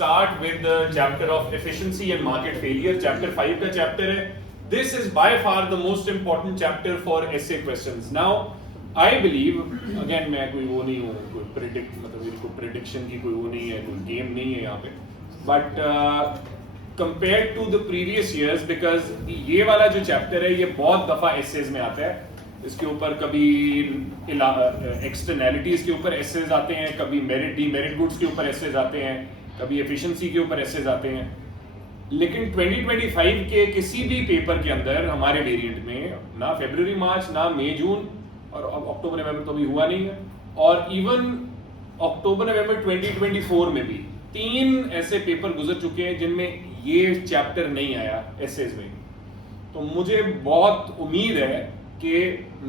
start with the chapter of efficiency and market failure. Chapter 5 का chapter है. This is by far the most important chapter for essay questions. Now, I believe, again मैं कोई वो नहीं हूँ, कोई predict मतलब मेरी कोई prediction की कोई वो नहीं है, कोई game नहीं है यहाँ पे. But compared to the previous years, because ये वाला जो chapter है ये बहुत दफा essays में आता है. इसके ऊपर कभी एक्सटर्नैलिटीज के ऊपर एसेज आते हैं, कभी मेरिट डीमेरिट गुड्स के ऊपर एसेज आते हैं, कभी एफिशिएंसी के ऊपर एसेज आते हैं. लेकिन 2025 के किसी भी पेपर के अंदर हमारे वेरिएंट में ना फरवरी मार्च, ना मई जून, और अब अक्टूबर नवंबर तो अभी हुआ नहीं है, और इवन अक्टूबर नवंबर 2024 में भी 3 ऐसे पेपर गुजर चुके हैं जिनमें ये चैप्टर नहीं आया एसेज में. तो मुझे बहुत उम्मीद है कि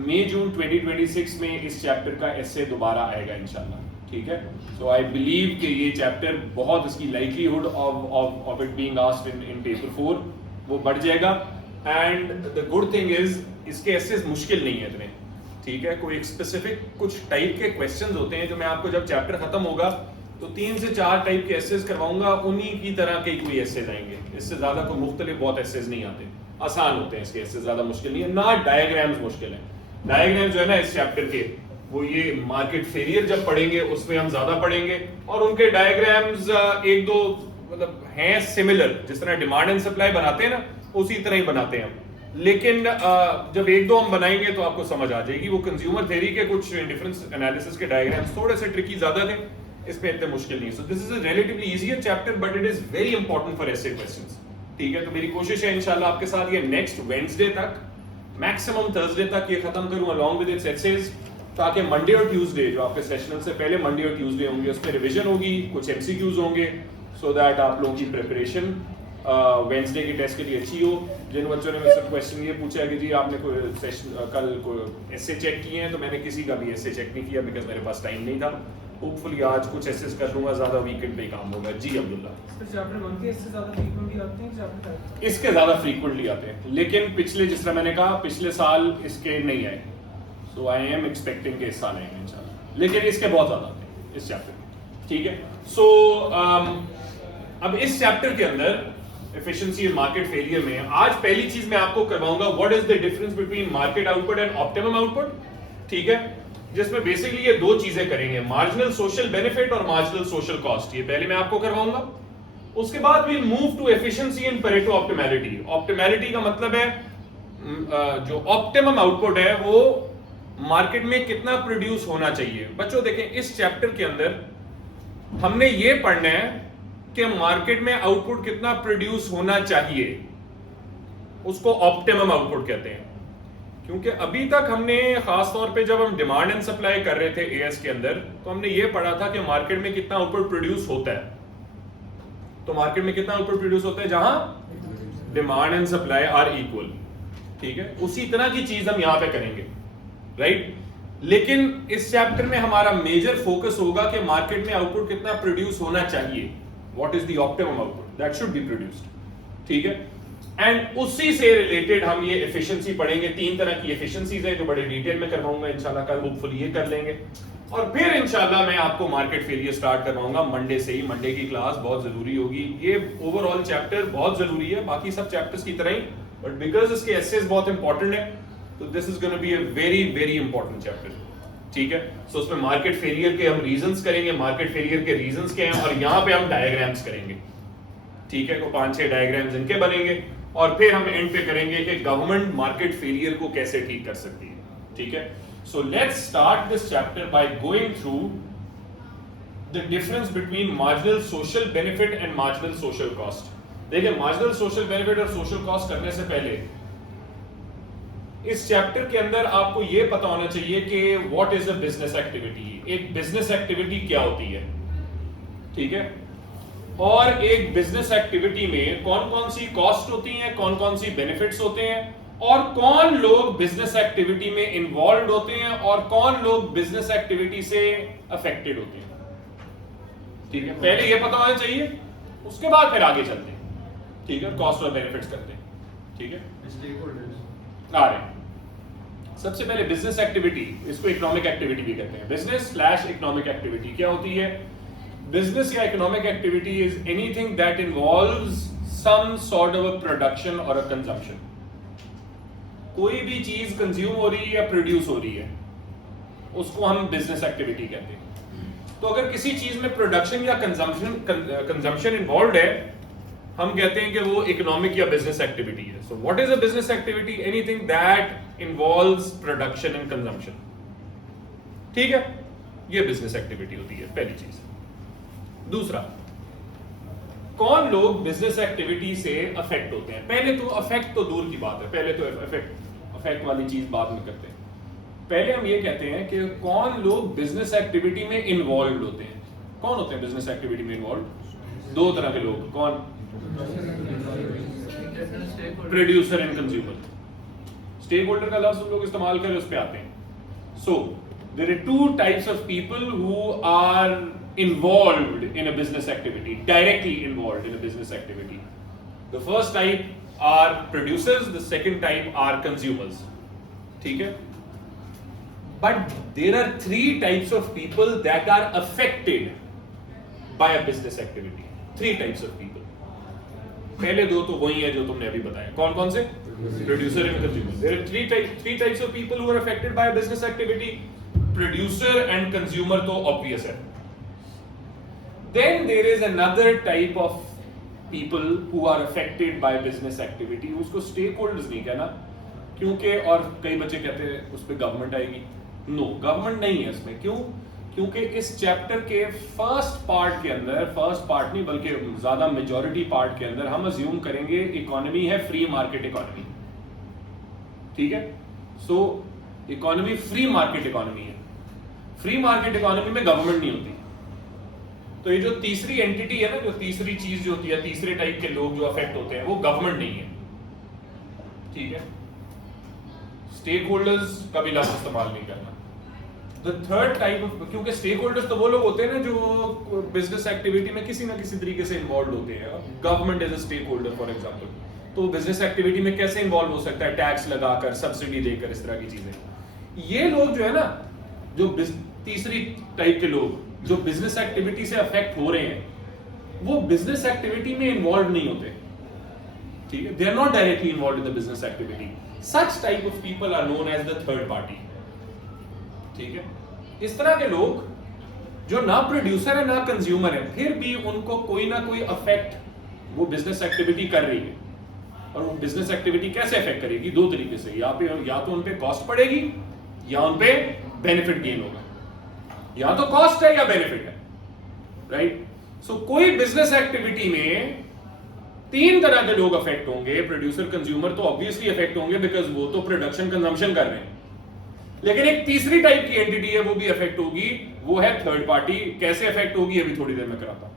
मई जून 2026 में इस चैप्टर का एसे दोबारा आएगा इंशाल्लाह. ठीक है. सो आई बिलीव कि ये चैप्टर बहुत इसकी likelihood of it being asked in paper 4 वो बढ़ जाएगा. And the good thing is इसके एसेस मुश्किल नहीं है इतने. ठीक है. कोई एक स्पेसिफिक कुछ टाइप के क्वेश्चंस होते हैं जो मैं आपको जब चैप्टर खत्म होगा तो 3 से 4 टाइप के एसेस करवाऊंगा, उन्हीं की तरह के कोई एसेज आएंगे. इससे ज्यादा कोई मुख्तलिफ बहुत एसेज नहीं आते, आसान होते हैं इसके, इससे ज्यादा मुश्किल नहीं है. ना डायग्राम्स मुश्किल है. डायग्राम्स जो है ना इस चैप्टर के, वो ये मार्केट फेलियर जब पढ़ेंगे उसमें हम ज्यादा पढ़ेंगे, और उनके डायग्राम्स एक दो मतलब हैं सिमिलर, जिस तरह डिमांड एंड सप्लाई बनाते हैं ना उसी तरह ही बनाते हैं हम. लेकिन जब एक दो हम बनाएंगे तो आपको समझ आ जाएगी. वो कंज्यूमर थ्योरी के कुछ डिफरेंस एनालिसिस के डायग्राम्स थोड़े से ट्रिकी ज्यादा थे, इसमें इतने मुश्किल नहीं. So this is a relatively easier chapter but it is very important for essay questions. ठीक है. तो मेरी कोशिश है इंशाल्लाह आपके साथ ये नेक्स्ट वेडनेसडे तक, मैक्सिमम थर्सडे तक ये खत्म करूं अलोंग विद इट्स एसेज, ताकि मंडे और ट्यूसडे जो आपके सेशनल से पहले मंडे और ट्यूसडे होंगे उस पर रिवीजन होगी, कुछ एमसीक्यूज होंगे, सो दैट आप लोगों की प्रिपरेशन वेडनेसडे के टेस्ट के लिए अच्छी हो. जिन बच्चों ने मुझसे क्वेश्चन ये पूछा कि जी आपने कोई सेशन कल कोई एसे चेक किए हैं, तो मैंने किसी का भी एसे चेक नहीं किया बिकॉज मेरे पास टाइम नहीं था. होपफुली आज कुछ एसेस कर लूंगा, ज्यादा वीकेंड पे काम होगा. जी अब्दुल्ला. इसके ज्यादा फ्रीक्वेंटली आते हैं, लेकिन पिछले जिस तरह मैंने कहा पिछले साल इसके नहीं आए. सो आई एम एक्सपेक्टिंग के इस साल आएंगे इंशाल्लाह, लेकिन इसके बहुत ज्यादा आते हैं इस चैप्टर में. ठीक है. सो अब इस चैप्टर के अंदर एफिशिएंसी एंड मार्केट फेलियर में आज पहली चीज मैं आपको करवाऊंगा what is the difference between market output and optimum output. ठीक है. जिसमें बेसिकली ये दो चीजें करेंगे, मार्जिनल सोशल बेनिफिट और मार्जिनल सोशल कॉस्ट. ये पहले मैं आपको करवाऊंगा. उसके बाद we move to efficiency and Pareto optimality. Optimality का मतलब है जो ऑप्टिमम आउटपुट है वो मार्केट में कितना प्रोड्यूस होना चाहिए. बच्चों देखें इस चैप्टर के अंदर हमने ये पढ़ना है कि मार्केट में आउटपुट कितना प्रोड्यूस होना चाहिए, उसको ऑप्टिमम आउटपुट कहते हैं. क्योंकि अभी तक हमने खास तौर पे जब हम डिमांड एंड सप्लाई कर रहे थे एएस के अंदर, तो हमने ये पढ़ा था कि मार्केट में कितना आउटपुट प्रोड्यूस होता है. तो मार्केट में कितना आउटपुट प्रोड्यूस होता है जहां demand and supply are equal. ठीक है. उसी तरह की चीज हम यहां पे करेंगे, राइट. लेकिन इस चैप्टर में हमारा मेजर फोकस होगा कि मार्केट में आउटपुट कितना प्रोड्यूस होना चाहिए, what is the optimum output that should be produced. ठीक है. एंड उसी से रिलेटेड हम ये एफिशिएंसी पढ़ेंगे. 3 तरह की एफिशिएंसीज है जो बड़े डिटेल में करवाऊंगा इंशाल्लाह. कल होपफुली ये कर लेंगे, और फिर इंशाल्लाह मैं आपको मार्केट फेलियर स्टार्ट करवाऊंगा मंडे से ही. मंडे की क्लास बहुत जरूरी होगी. ये ओवरऑल चैप्टर बहुत जरूरी है, बाकी सब चैप्टर्स की तरह ही, बट बिकॉज इसके एसेस बहुत इंपॉर्टेंट है तो this is gonna be a very very important chapter. ठीक है. सो उसमें मार्केट फेलियर के हम रीजंस करेंगे, मार्केट फेलियर के रीजंस क्या हैं, और यहां पे हम डायग्राम्स करेंगे. ठीक है. को 5-6 डायग्राम्स इनके बनेंगे, और फिर हम एंड पे करेंगे कि गवर्नमेंट मार्केट फेलियर को कैसे ठीक कर सकती है. ठीक है. So let's start this chapter by going through the difference between marginal social benefit and marginal social cost. देखिए मार्जिनल सोशल बेनिफिट और सोशल कॉस्ट करने से पहले इस चैप्टर के अंदर आपको यह पता होना चाहिए कि what is a business activity. एक बिजनेस एक्टिविटी क्या होती है. ठीक है. और एक बिजनेस एक्टिविटी में कौन कौन सी कॉस्ट होती हैं, कौन कौन सी बेनिफिट्स होते हैं, और कौन लोग बिजनेस एक्टिविटी में इन्वॉल्व होते हैं और कौन लोग बिजनेस एक्टिविटी से अफेक्टेड होते हैं. ठीक है. पहले यह पता होना चाहिए, उसके बाद फिर आगे चलते हैं. ठीक है. कॉस्ट और बेनिफिट्स करते हैं. ठीक है. आ रहे हैं. सबसे पहले बिजनेस एक्टिविटी, इसको इकोनॉमिक एक्टिविटी भी कहते हैं. बिजनेस / इकोनॉमिक एक्टिविटी क्या होती है. बिजनेस या economic activity is anything that involves some sort of a production और अ कंजम्पशन। कोई भी चीज कंज्यूम हो रही है या प्रोड्यूस हो रही है उसको हम बिजनेस एक्टिविटी कहते हैं। तो अगर किसी चीज में प्रोडक्शन या कंजम्पशन इन्वॉल्व है हम कहते हैं कि वो इकोनॉमिक या बिजनेस एक्टिविटी है। So what is a business activity? Anything that involves production and consumption. ठीक है, ये बिजनेस एक्टिविटी होती है पहली चीज। दूसरा, कौन लोग बिजनेस एक्टिविटी से अफेक्ट होते हैं? पहले तो अफेक्ट तो दूर की बात है, पहले तो अफेक्ट वाली चीज बाद में करते हैं। पहले हम ये कहते हैं कि कौन लोग बिजनेस एक्टिविटी में इन्वॉल्व होते हैं। कौन होते हैं बिजनेस एक्टिविटी में इन्वॉल्व? दो तरह के लोग। कौन? Producer and consumer. Stakeholder का लफ्ज हम लोग इस्तेमाल करें उस पे आते हैं। So there are two types of people who are involved in a business activity, directly involved in a business activity. The first type are producers, the second type are consumers. ठीक है? But there are three types of people that are affected by a business activity. Three types of people. पहले दो तो वही है जो तुमने अभी बताया। कौन कौन से? Producer and consumer. There are three types of people who are affected by a business activity. Producer and consumer तो obvious है। Then there is another type of people who are affected by business activity. उसको stakeholders नहीं कहना क्योंकि, और कई बच्चे कहते हैं उस पर गवर्नमेंट आएगी। नो, गवर्नमेंट नहीं है इसमें। क्यों? क्योंकि इस चैप्टर के फर्स्ट पार्ट के अंदर, फर्स्ट पार्ट नहीं बल्कि ज्यादा मेजॉरिटी पार्ट के अंदर हम अज्यूम करेंगे इकोनॉमी है फ्री मार्केट इकोनॉमी। ठीक है? सो इकोनॉमी फ्री मार्केट इकोनॉमी है। फ्री मार्केट इकोनॉमी में गवर्नमेंट नहीं होती। तो ये जो तीसरी एंटिटी है ना, जो तीसरी चीज जो होती है, तीसरे टाइप के लोग जो अफेक्ट होते हैं वो गवर्नमेंट नहीं है। ठीक है? स्टेक होल्डर्स का भी लफ्ज इस्तेमाल नहीं करना। द थर्ड टाइप ऑफ, क्योंकि स्टेक होल्डर्स तो वो लोग होते हैं ना जो बिजनेस एक्टिविटी में किसी ना किसी तरीके से इन्वॉल्व होते हैं। Government as a stakeholder for example, तो बिजनेस एक्टिविटी में कैसे इन्वॉल्व हो सकता है? टैक्स लगाकर, सब्सिडी देकर, इस तरह की चीजें। ये लोग जो है ना, जो तीसरी टाइप के लोग जो बिजनेस एक्टिविटी से अफेक्ट हो रहे हैं वो बिजनेस एक्टिविटी में इन्वॉल्व नहीं होते। ठीक है? They are not directly involve in the business activity. Such type of people are known as the third party. ठीक है? इस तरह के लोग जो ना प्रोड्यूसर है ना कंज्यूमर है, फिर भी उनको कोई ना कोई अफेक्ट वो बिजनेस एक्टिविटी कर रही है। और वो बिजनेस एक्टिविटी कैसे अफेक्ट करेगी? दो तरीके से। या तो उन पे कॉस्ट पड़ेगी या उन पे बेनिफिट गेन होगा। या तो कॉस्ट है या बेनिफिट है। राइट? सो कोई बिजनेस एक्टिविटी में तीन तरह के लोग अफेक्ट होंगे। प्रोड्यूसर, कंज्यूमर तो ऑब्वियसली अफेक्ट होंगे बिकॉज वो तो प्रोडक्शन कंजम्पशन कर रहे हैं। लेकिन एक तीसरी टाइप की एंटिटी है वो भी अफेक्ट होगी, वो है थर्ड पार्टी। कैसे अफेक्ट होगी अभी थोड़ी देर में कराता हूं।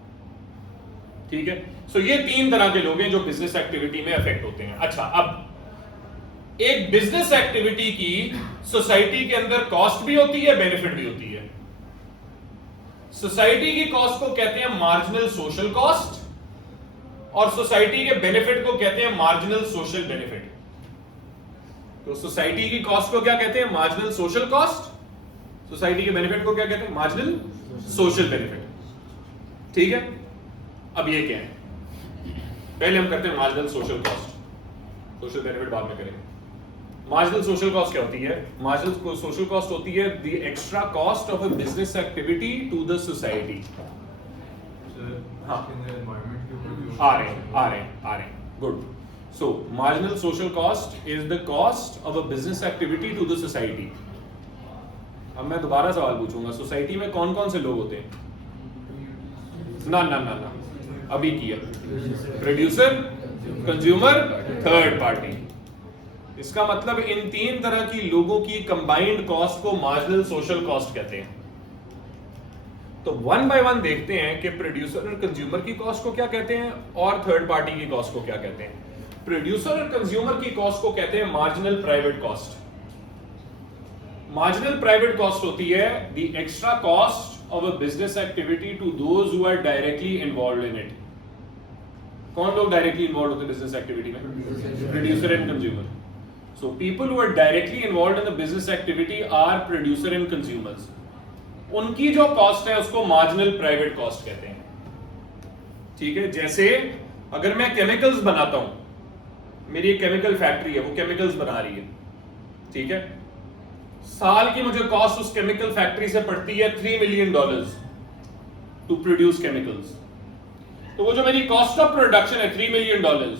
ठीक है? सो ये तीन तरह के लोग हैं जो बिजनेस एक्टिविटी में अफेक्ट होते हैं। अच्छा, अब एक बिजनेस एक्टिविटी की सोसाइटी के अंदर कॉस्ट भी होती है, बेनिफिट भी होती है। सोसाइटी की कॉस्ट को कहते हैं मार्जिनल सोशल कॉस्ट और सोसाइटी के बेनिफिट को कहते हैं मार्जिनल सोशल बेनिफिट। तो सोसाइटी की कॉस्ट को क्या कहते हैं? Marginal social cost. सोसाइटी के बेनिफिट को क्या कहते हैं? Marginal social benefit. ठीक है? अब ये क्या है? पहले हम करते हैं marginal social cost, social benefit बाद में करेंगे। मार्जिनल सोशल कॉस्ट क्या होती है? मार्जिनल सोशल कॉस्ट होती है the extra cost of a business activity to the society. हाँ, आ रहे good. So marginal social cost is the cost of a business activity to the society. अब मैं दोबारा सवाल पूछूंगा, सोसाइटी में कौन कौन से लोग होते हैं? ना ना ना ना, अभी किया। Producer, consumer, third party. इसका मतलब इन तीन तरह की लोगों की कंबाइंड कॉस्ट को मार्जिनल सोशल कॉस्ट कहते हैं। तो वन बाय वन देखते हैं कि प्रोड्यूसर और कंज्यूमर की कॉस्ट को क्या कहते हैं और थर्ड पार्टी की कॉस्ट को क्या कहते हैं। प्रोड्यूसर और कंज्यूमर की कॉस्ट को कहते हैं marginal private cost. Marginal private cost होती है the extra cost of a business activity to those who are directly involved in it. कौन लोग डायरेक्टली इन्वॉल्व होते हैं बिजनेस एक्टिविटी में? Producer and consumer. So people who are directly involved in the business activity are producer and consumers. उनकी जो cost है उसको marginal private cost कहते हैं। ठीक है, जैसे अगर मैं केमिकल्स बनाता हूं, मेरी एक केमिकल फैक्ट्री है, वो केमिकल्स बना रही है, ठीक है, साल की मुझे कॉस्ट उस केमिकल फैक्ट्री से पड़ती है $3 मिलियन टू प्रोड्यूस केमिकल्स। तो वो जो मेरी कॉस्ट ऑफ प्रोडक्शन है $3 million,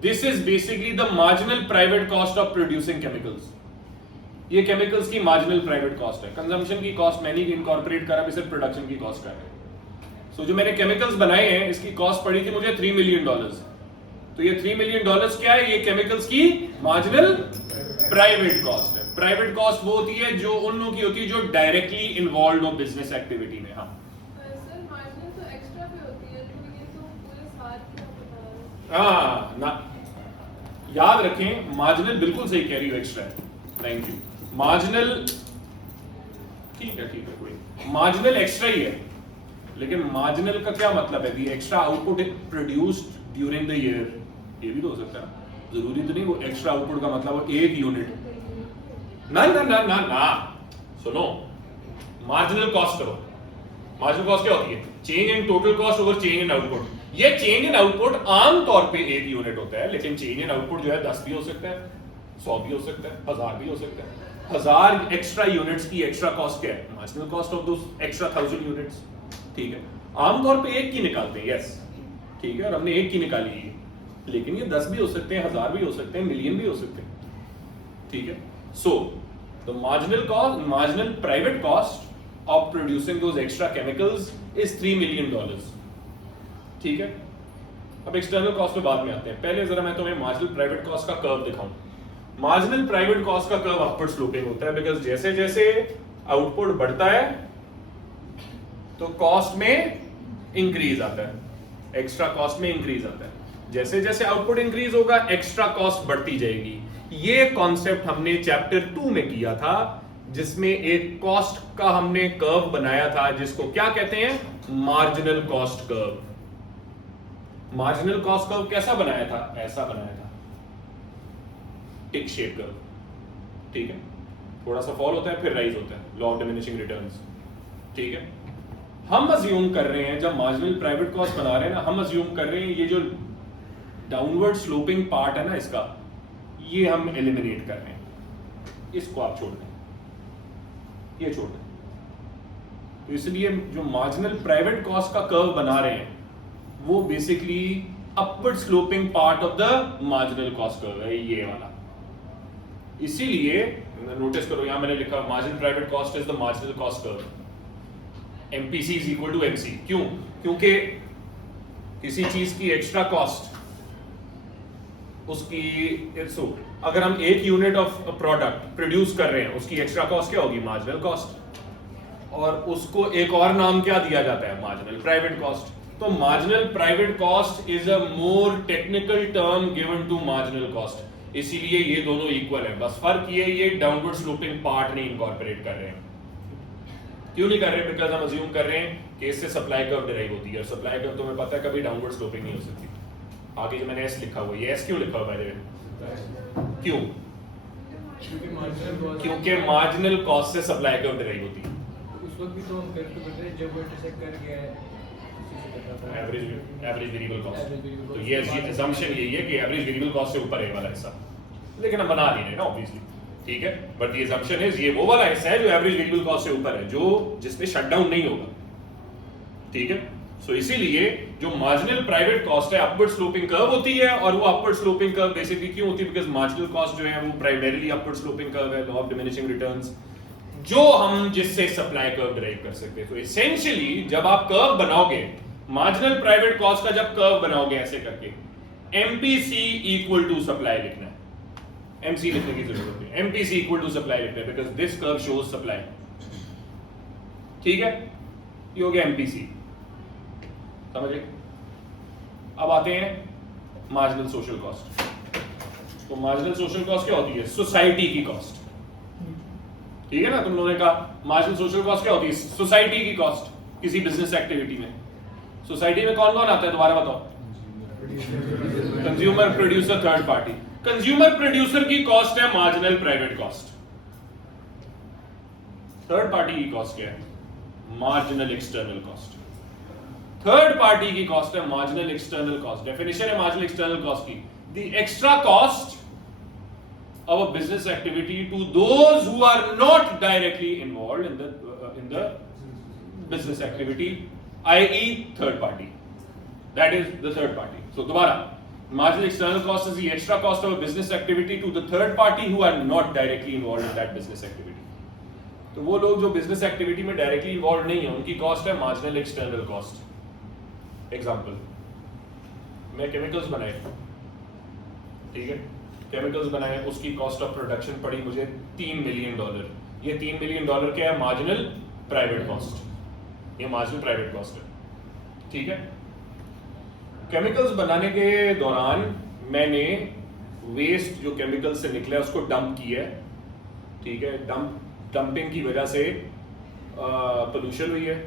this is basically the marginal private cost of producing chemicals. ये केमिकल्स की मार्जिनल प्राइवेट कॉस्ट है। कंजम्पशन की कॉस्ट मैंने इनकॉर्पोरेट करा, मैं सिर्फ प्रोडक्शन की कॉस्ट कर रहा हूं। सो जो मैंने केमिकल्स बनाए हैं इसकी कॉस्ट पड़ी थी मुझे $3 मिलियन। तो ये $3 मिलियन क्या है? ये केमिकल्स की मार्जिनल प्राइवेट कॉस्ट है। प्राइवेट कॉस्ट वो होती है जो उन लोगों की होती है जो डायरेक्टली इन्वॉल्व हो बिजनेस एक्टिविटी में। हाँ सर, मार्जिनल तो एक्स्ट्रा पे होती है, तो ये तो पूरे साथ क्या बता रहे हैं? हाँ ना, याद रखें, मार्जिनल बिल्कुल सही कह रही हो, एक्स्ट्रा है। Thank you. मार्जिनल ठीक है, कोई मार्जिनल एक्स्ट्रा ही है, लेकिन मार्जिनल का क्या मतलब है? दी extra output produced during the year, ये भी तो हो सकता है। जरूरी तो नहीं वो एक्स्ट्रा आउटपुट का मतलब वो एक यूनिट। ना ना ना ना ना, सुनो, मार्जिनल कॉस्ट करो। मार्जिनल कॉस्ट क्या होती है? Change in total cost over change in output. ये चेंज इन आउटपुट आम तौर पे एक यूनिट होता है, लेकिन चेंज इन आउटपुट जो है 10 भी हो सकता है, 100 भी हो सकता है, 1000 भी हो सकता है। 1000 एक्स्ट्रा यूनिट्स की एक्स्ट्रा कॉस्ट क्या है? Marginal cost of those extra 1000 units. ठीक है, आमतौर पे एक की निकालते हैं, यस, ठीक है, और हमने एक की निकाली है, लेकिन ये 10 भी हो सकते हैं, 1000 भी हो सकते हैं, मिलियन भी हो सकते हैं। ठीक है, so the marginal private cost of producing those extra chemicals is $3 million. ठीक है, अब एक्सटर्नल कॉस्ट पे बाद में आते हैं। पहले जरा मैं तुम्हें मार्जिनल प्राइवेट कॉस्ट का कर्व दिखाऊं। मार्जिनल प्राइवेट कॉस्ट का कर्व अपवर्ड स्लोपिंग होता है, बिकॉज जैसे जैसे आउटपुट बढ़ता है तो कॉस्ट में इंक्रीज आता है, एक्स्ट्रा कॉस्ट में इंक्रीज आता है। जैसे जैसे आउटपुट इंक्रीज होगा एक्स्ट्रा कॉस्ट बढ़ती जाएगी। ये कॉन्सेप्ट हमने चैप्टर 2 में किया था, जिसमें एक कॉस्ट का हमने कर्व बनाया था, जिसको क्या कहते हैं? Marginal cost curve. Marginal cost curve कैसा बनाया था? ऐसा बनाया था, टिक शेप कर्व। ठीक है, थोड़ा सा फॉल होता है फिर राइज होता है, लॉ ऑफ डिमिनिशिंग रिटर्न्स। ठीक है, हम अज्यूम कर रहे हैं, जब मार्जिनल प्राइवेट कॉस्ट बना रहे हैं ना, हम अज्यूम कर रहे हैं ये जो डाउनवर्ड स्लोपिंग पार्ट है ना इसका, ये हम एलिमिनेट कर रहे हैं। इसको आप छोड़ दें, ये छोड़ दें। तो इसलिए जो मार्जिनल प्राइवेट कॉस्ट का कर्व बना रहे हैं वो basically upward sloping part of the marginal cost curve है, ये वाला। इसीलिए नोटिस करो, यहां मैंने लिखा marginal private cost is the marginal cost curve, MPC is equal to MC। क्यों? क्योंकि किसी चीज की एक्स्ट्रा कॉस्ट उसकी, अगर हम एक यूनिट ऑफ प्रोडक्ट प्रोड्यूस कर रहे हैं, उसकी एक्स्ट्रा कॉस्ट क्या होगी? Marginal cost. और उसको एक और नाम क्या दिया जाता है? Marginal private cost. तो marginal private cost is a more technical term given to marginal cost. इसीलिए ये दोनों इक्वल है, बस फर्क ये डाउनवर्ड स्लोपिंग पार्ट नहीं इनकॉर्पोरेट कर रहे हैं। क्यों नहीं कर रहे? बिकॉज हम अज्यूम कर रहे हैं कि इससे सप्लाई कर्व डिराइव होती है, और सप्लाई कर्व तुम्हें पता है कभी डाउनवर्ड स्लोपिंग नहीं हो सकती। आगे जो मैंने एस लिखा हुआ है, ये एस क्यों लिखा हुआ है? क्यों? क्योंकि मार्जिनल कॉस्ट से सप्लाई कर्व डिराइव होती है। उस वक्त भी तो हम करके बता रहे जब वो इंटरसेक्ट कर गया है एवरेज वेरिएबल कॉस्ट। तो ये assumption यही है कि एवरेज वेरिएबल कॉस्ट से ऊपर है वाला हिस्सा, लेकिन हम बना नहीं रहे ना ऑब्वियसली। ठीक है, बट ये assumption है ये वो वाला हिस्सा है जो एवरेज वेरिएबल कॉस्ट से ऊपर है, जो जिसमें शटडाउन नहीं होगा। ठीक है, सो इसीलिए जो मार्जिनल प्राइवेट कॉस्ट है अपवर्ड स्लोपिंग कर्व होती है, और वो अपवर्ड स्लोपिंग कर्व बेसिकली क्यों होती है? बिकॉज मार्जिनल कॉस्ट जो है वो प्राइमरीली अपवर्ड स्लोपिंग कर्व है, लॉ ऑफ डिमिनिशिंग रिटर्न्स, जो हम जिससे सप्लाई कर्व डिराइव कर सकते हैं। तो एसेंशियली जब आप कर्व बनाओगे, मार्जिनल प्राइवेट कॉस्ट का जब कर्व बनाओगे ऐसे करके, MPC इक्वल टू सप्लाई लिखना है, MC लिखने की जरूरत नहीं, MPC इक्वल टू सप्लाई लिखना है, because this curve shows supply. ठीक है, ये हो गया MPC, समझे? अब आते हैं मार्जिनल सोशल कॉस्ट। तो मार्जिनल सोशल कॉस्ट क्या होती है? सोसाइटी की कॉस्ट। ठीक है ना, तुम लोगों ने कहा मार्जिनल सोशल कॉस्ट क्या होती है? सोसाइटी की कॉस्ट किसी बिजनेस एक्टिविटी में। सोसाइटी में कौन कौन आता है दोबारा बताओ? Consumer, producer, third party. Consumer producer की कॉस्ट है marginal private cost. Third party की कॉस्ट क्या है? Marginal external cost. Third party की कॉस्ट है मार्जिनल एक्सटर्नल कॉस्ट। डेफिनेशन है मार्जिनल एक्सटर्नल कॉस्ट की, the extra cost of a business activity to those who are not directly involved in the business activity, i.e. third party. That is the third party. So dobara, marginal external cost is the extra cost of a business activity to the third party who are not directly involved in that business activity. तो वो लोग जो business activity में directly involved नहीं है उनकी cost है marginal external cost. Example, मैं chemicals बनाए, ठीक है, केमिकल्स बनाए, उसकी कॉस्ट ऑफ प्रोडक्शन पड़ी मुझे $3 मिलियन। ये $3 मिलियन क्या है? Marginal private cost. ये मार्जिनल प्राइवेट कॉस्ट है, ठीक है। केमिकल्स बनाने के दौरान मैंने वेस्ट जो केमिकल से निकला उसको डंप किया है, ठीक है। डंपिंग की वजह से पोल्यूशन हुई है।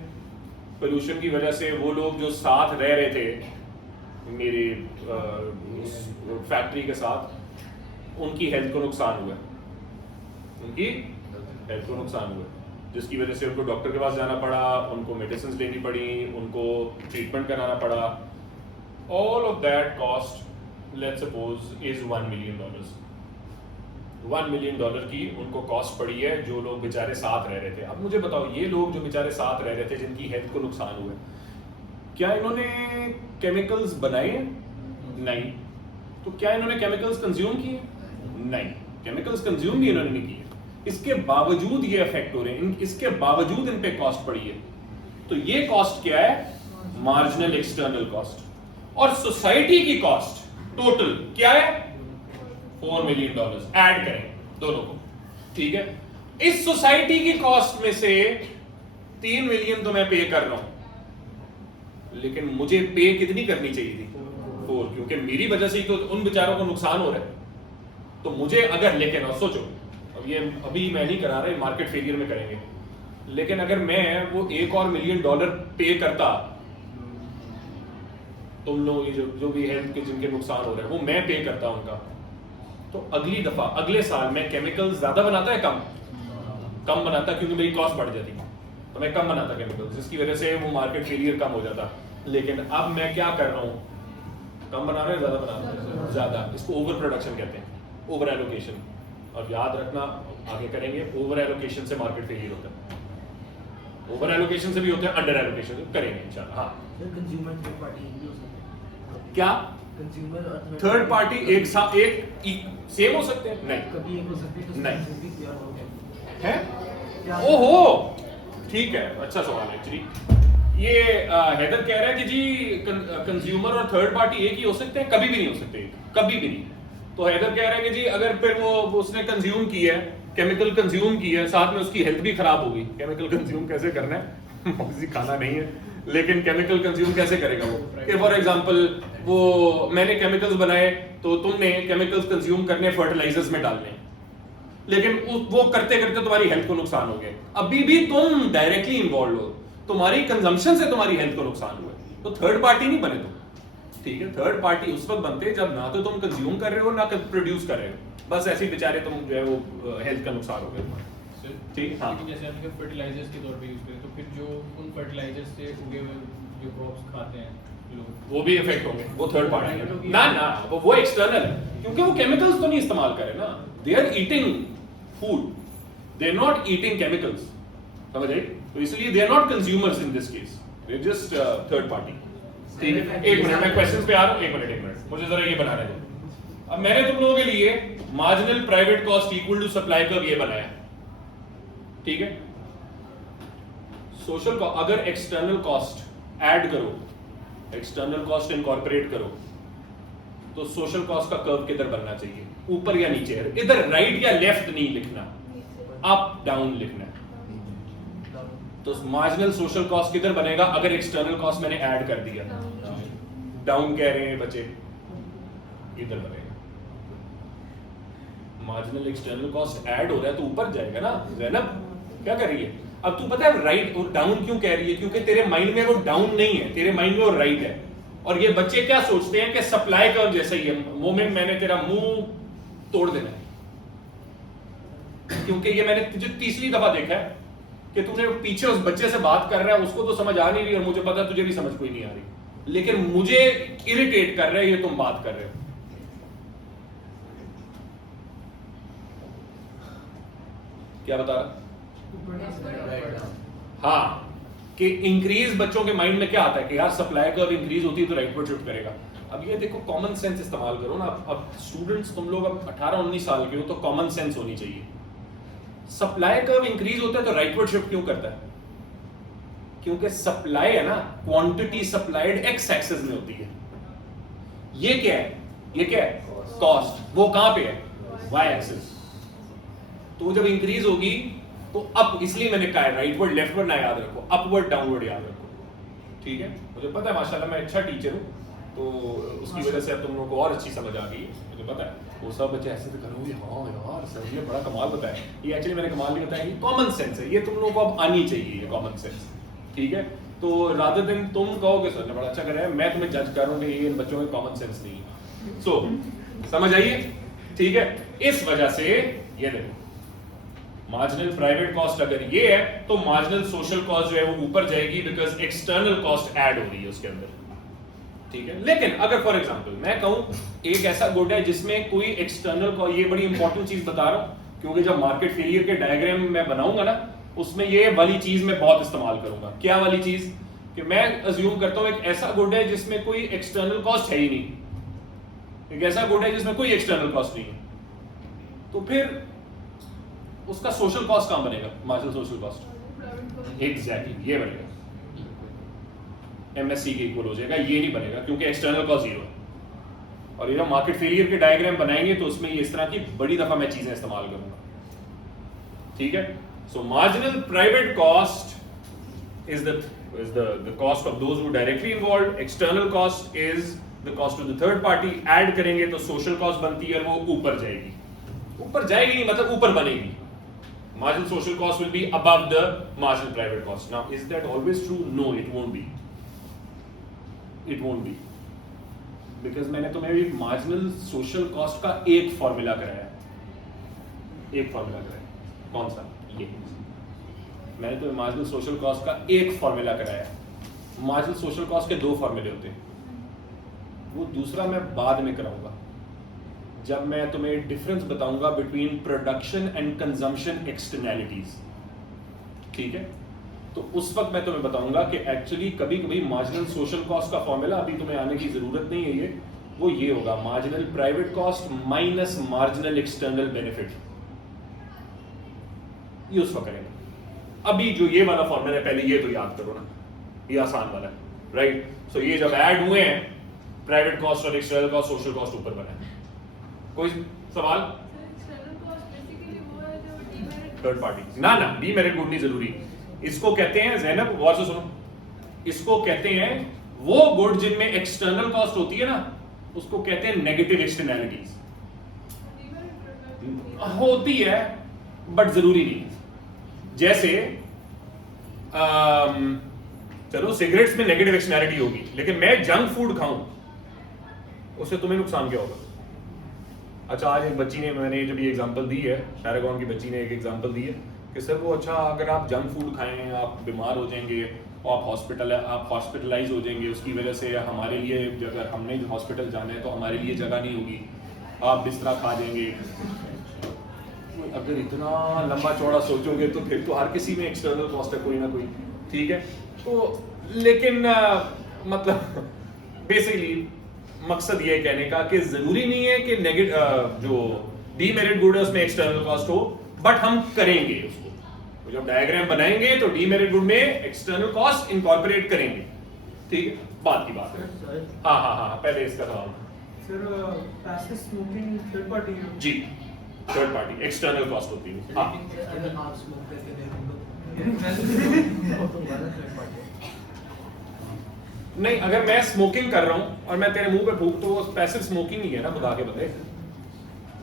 पोल्यूशन की वजह से वो लोग जो साथ रह रहे थे मेरे फैक्ट्री के साथ, उनकी हेल्थ को नुकसान हुआ, उनकी हेल्थ को नुकसान हुआ, जिसकी वजह से उनको डॉक्टर के पास जाना पड़ा, उनको मेडिसिन लेनी पड़ी, उनको ट्रीटमेंट कराना पड़ा। All of that cost let's suppose is $1 million. $1 million की उनको कॉस्ट पड़ी है जो लोग बेचारे साथ रह रहे थे। अब मुझे बताओ, ये लोग जो बेचारे साथ रह रहे थे जिनकी हेल्थ को नुकसान हुआ, क्या इन्होंने केमिकल्स बनाए? नहीं। तो क्या इन्होंने केमिकल्स कंज्यूम किए? नहीं, केमिकल्स कंज्यूम भी इन्होंने नहीं किए। इसके बावजूद ये इफेक्ट हो रहे हैं, इसके बावजूद इन पे कॉस्ट पड़ी है। तो ये कॉस्ट क्या है? Marginal external cost. और सोसाइटी की कॉस्ट टोटल क्या है? $4 मिलियन। ऐड करें दोनों को, ठीक है। इस सोसाइटी की कॉस्ट में से $3 मिलियन तो मैं पे कर रहा हूं, लेकिन मुझे पे कितनी करनी चाहिए थी? 4, क्योंकि मेरी वजह से ही तो उन बेचारों को नुकसान हो रहा है। तो मुझे अगर, लेकिन और सोचो, अब ये अभी मैं नहीं करा रहा, मार्केट फेलियर में करेंगे, लेकिन अगर मैं वो $1 और मिलियन पे करता, तुम लोग जो भी हेल्थ के जिनके नुकसान हो रहे हैं वो मैं पे करता उनका, तो अगली दफा अगले साल मैं केमिकल ज्यादा बनाता है कम बनाता, क्योंकि मेरी कॉस्ट बढ़ जाती, तो मैं कम बनाता केमिकल, जिसकी वजह से वो मार्केट फेलियर कम हो जाता। लेकिन अब मैं क्या कर रहा हूँ? कम बना रहे हैं, ज्यादा बना रहे हैं, ज्यादा। इसको ओवर प्रोडक्शन कहते हैं, ओवर एलोकेशन। और याद रखना, आगे करेंगे, ओवर एलोकेशन से मार्केट फेलियर होता है, ओवर एलोकेशन से भी होता है, अंडर एलोकेशन से करेंगे इंशाल्लाह। हाँ, कंज्यूमर थर्ड पार्टी भी हो सकते हैं क्या? कंज्यूमर और थर्ड पार्टी एक साथ एक सेम हो सकते हैं? नहीं, कभी एक हो सकती है, तो नहीं। भी क्या होगा है? ओहो, ठीक है, अच्छा सवाल है एक्चुअली। ये हैदर कह रहा है कि जी कंज्यूमर और थर्ड पार्टी एक ही हो सकते हैं? कभी भी नहीं हो सकते, कभी भी नहीं। तो हैदर कह रहा है कि जी अगर फिर वो उसने कंज्यूम किया है, केमिकल कंज्यूम किया है, साथ में उसकी हेल्थ भी खराब होगी। केमिकल कंज्यूम कैसे करना है? ऑब्वियसली खाना नहीं है, लेकिन केमिकल कंज्यूम कैसे करेगा वो? कि फॉर एग्जांपल वो मैंने केमिकल्स बनाए, तो तुमने केमिकल्स कंज्यूम करने फर्टिलाइजर्स में डालने, लेकिन वो करते करते तुम्हारी हेल्थ को नुकसान हो गया। अभी भी तुम डायरेक्टली इन्वॉल्व हो, तुम्हारी कंजम्पशन से तुम्हारी हेल्थ को नुकसान हुआ, तो थर्ड पार्टी नहीं बने तुम, ठीक है। थर्ड पार्टी उस वक्त बनते जब ना तो तुम कंज्यूम कर रहे हो ना प्रोड्यूस कर रहे हो, बस ऐसे ही बेचारे तुम जो है वो हेल्थ का नुकसान हो गया, ठीक। हाँ, जैसे हमने फर्टिलाइजर्स के तौर पे यूज करें, तो फिर जो उन फर्टिलाइजर्स से उगे हुए जो क्रॉप्स खाते हैं लोग, वो भी इफेक्ट होंगे, वो थर्ड पार्टी ना वो एक्सटर्नल, क्योंकि वो केमिकल्स तो नहीं इस्तेमाल करे ना, they are eating food, they are not eating chemicals, समझ आए? तो इसलिए they are not consumers in this case, they are just third party, ठीक है। एक मिनट, मैं क्वेश्चंस पे आ रहा हूं, एक मिनट मुझे जरा ये बनाने दो। अब मैंने तुम लोगों के लिए marginal private cost equal to supply curve ये बनाया, ठीक है। सोशल अगर एक्सटर्नल कॉस्ट ऐड करो, एक्सटर्नल कॉस्ट इनकॉर्पोरेट करो, तो सोशल कॉस्ट का कर्व किधर बनना चाहिए? ऊपर या नीचे? इधर राइट या लेफ्ट नहीं लिखना, अप डाउन लिखना है। तो मार्जिनल सोशल कॉस्ट किधर बनेगा अगर एक्सटर्नल कॉस्ट मैंने ऐड कर दिया? डाउन कह रहे हैं बच्चे, इधर बनेगा। मार्जिनल एक्सटर्नल कॉस्ट ऐड हो रहा है तो ऊपर जाएगा ना। ज़ैनब क्या कर रही है? अब तू पता है राइट और डाउन क्यों कह रही है? क्योंकि तेरे माइंड में वो डाउन नहीं है, तेरे माइंड में वो राइट है। और ये बच्चे क्या सोचते हैं कि सप्लाई कर्व जैसा ही है, मोमेंट मैंने तेरा मुंह तोड़ देना है, क्योंकि ये मैंने तुझे तीसरी दफा देखा है कि तूने पीछे उस बच्चे से बात कर रहा है, उसको तो समझ आ नहीं रही और मुझे पता है तुझे भी समझ कोई नहीं आ रही, लेकिन मुझे इरिटेट कर रहा है ये तुम बात कर रहे हो। क्या बता रहा? हाँ, कि इंक्रीज बच्चों के माइंड में क्या आता है कि यार सप्लाई कर्व इंक्रीज होती है तो राइटवर्ड शिफ्ट करेगा। अब ये देखो, कॉमन सेंस इस्तेमाल करो ना। अब स्टूडेंट्स तुम लोग अब 18-19 साल के हो तो कॉमन सेंस होनी चाहिए। सप्लाई कर्व इंक्रीज होता है तो राइटवर्ड शिफ्ट क्यों करता है? क्योंकि सप्लाई है ना, क्वांटिटी सप्लाइड एक्स एक्सिस में होती है। ये क्या है? ये क्या है? कॉस्ट। वो कहां पे है? Y axis. तो जब इंक्रीज होगी तो अप, इसलिए मैंने कहा है राइटवर्ड लेफ्टवर्ड ना याद रखो, अपवर्ड डाउनवर्ड याद रखो। ठीक है, मुझे पता है माशाल्लाह मैं अच्छा टीचर हूँ, तो उसकी वजह से अब तुम लोगों को और अच्छी समझ आ गई है, मुझे पता है। वो सब बच्चे ऐसे तो करोगे, हाँ यार सर ने बड़ा कमाल बताया। ये एक्चुअली मैंने कमाल नहीं बताया, ये कॉमन सेंस है, ये तुम लोगों को अब आनी चाहिए, ये कॉमन सेंस। ठीक है, तो रादर दिन तुम कहोगे सर ने बड़ा अच्छा कराया, मैं तुम्हें जज करूंगा ये इन बच्चों में कॉमन सेंस नहीं है। सो समझ आइए, ठीक है। इस वजह से ये देखो, मार्जिनल प्राइवेट कॉस्ट अगर ये है तो मार्जिनल सोशल कॉस्ट जो है वो ऊपर जाएगी, बिकॉज एक्सटर्नल कॉस्ट ऐड हो रही है उसके अंदर। ठीक है, लेकिन अगर फॉर एग्जांपल मैं कहूं एक ऐसा गुड है जिसमें कोई एक्सटर्नल को, ये बड़ी इंपॉर्टेंट चीज बता रहा हूं क्योंकि जब मार्केट फेलियर के डायग्राम मैं बनाऊंगा ना, उसमें ये वाली चीज मैं बहुत इस्तेमाल करूंगा। क्या वाली चीज? कि मैं अज्यूम करता हूं एक ऐसा गुड है जिसमें कोई एक्सटर्नल कॉस्ट है ही नहीं, एक ऐसा गुड है जिसमें कोई एक्सटर्नल कॉस्ट नहीं है, तो फिर उसका सोशल कॉस्ट कहां बनेगा? Marginal social cost. एग्जैक्टली, ये बनेगा, एमएससी के इक्वल हो जाएगा, ये नहीं बनेगा क्योंकि एक्सटर्नल कॉस्ट जीरो है। और ये जब मार्केट फेलियर के डायग्राम बनाएंगे तो उसमें ये इस तरह की बड़ी दफा मैं चीजें इस्तेमाल करूंगा। ठीक है, सो marginal private cost is the cost of those who directly involved, external cost is the cost of the third party. Add करेंगे तो सोशल कॉस्ट बनती है और वो ऊपर जाएगी, ऊपर जाएगी नहीं मतलब ऊपर बनेगी। Marginal social cost will be above the marginal private cost. Now, is that always true? No, it won't be. It won't be. Because मैंने तुम्हें भी marginal social cost का एक फॉर्मूला कराया, एक फॉर्मूला कराया। कौन सा? ये। मैंने तुम्हें marginal social cost का एक फॉर्मूला कराया। marginal social cost के दो फॉर्मूले होते हैं, वो दूसरा मैं बाद में कराऊंगा जब मैं तुम्हें डिफरेंस बताऊंगा between production and consumption externalities. ठीक है, तो उस वक्त मैं तुम्हें बताऊंगा कि एक्चुअली कभी कभी मार्जिनल सोशल कॉस्ट का फॉर्मूला, अभी तुम्हें आने की जरूरत नहीं है, वो ये होगा marginal private cost minus marginal external benefit. ये उस वक्त करेंगे। अभी जो ये वाला फॉर्मूला है पहले ये तो याद करो ना, ये आसान वाला है, राइट। सो ये जब ऐड हुए हैं प्राइवेट कॉस्ट और एक्सटर्नल कॉस्ट, सोशल कॉस्ट ऊपर बना है। कोई सवाल? थर्ड पार्टी ना, डीमेरिट गुड नहीं जरूरी। इसको कहते हैं, ज़ैनब गौर से सुनो, इसको कहते हैं वो गुड जिनमें एक्सटर्नल कॉस्ट होती है ना, उसको कहते हैं नेगेटिव एक्सटर्नैलिटीज। होती है बट जरूरी नहीं। जैसे चलो सिगरेट्स में नेगेटिव एक्सटर्नैलिटी होगी, लेकिन मैं जंक फूड खाऊं उससे तुम्हें नुकसान क्या होगा? अच्छा, आज एक बच्ची ने, मैंने जब ये एग्जांपल दी है, पैरागॉन की बच्ची ने एक एग्जांपल दी है कि सर वो अच्छा अगर आप जंक फूड खाएं आप बीमार हो जाएंगे और आप हॉस्पिटलाइज हो जाएंगे, उसकी वजह से हमारे लिए अगर हमने हॉस्पिटल जाना है तो हमारे लिए जगह नहीं होगी, आप बिस्तरा खा जाएंगे। अगर इतना लंबा चौड़ा सोचोगे तो फिर तो हर किसी में एक्सटर्नल कॉस्ट है कोई ना कोई। ठीक है, तो लेकिन मतलब बेसिकली मकसद ये कहने का कि जरूरी नहीं है कि जो डीमेरिट गुड है उसमें एक्सटर्नल कॉस्ट हो, बट हम करेंगे उसको। तो जब डायग्राम बनाएंगे तो डीमेरिट गुड में एक्सटर्नल कॉस्ट इनकॉर्पोरेट करेंगे। ठीक है, बात की बात है। हाँ, पहले इसका सवाल sir, passive smoking third party है जी, थर्ड पार्टी एक्सटर्नल कॉस्ट होती है। हाँ, अगर आप स्मोक करते थे नहीं, अगर मैं स्मोकिंग कर रहा हूं और मैं तेरे मुंह पे फूंक तो वो पैसिव स्मोकिंग ही है ना, खुदा के बंदे।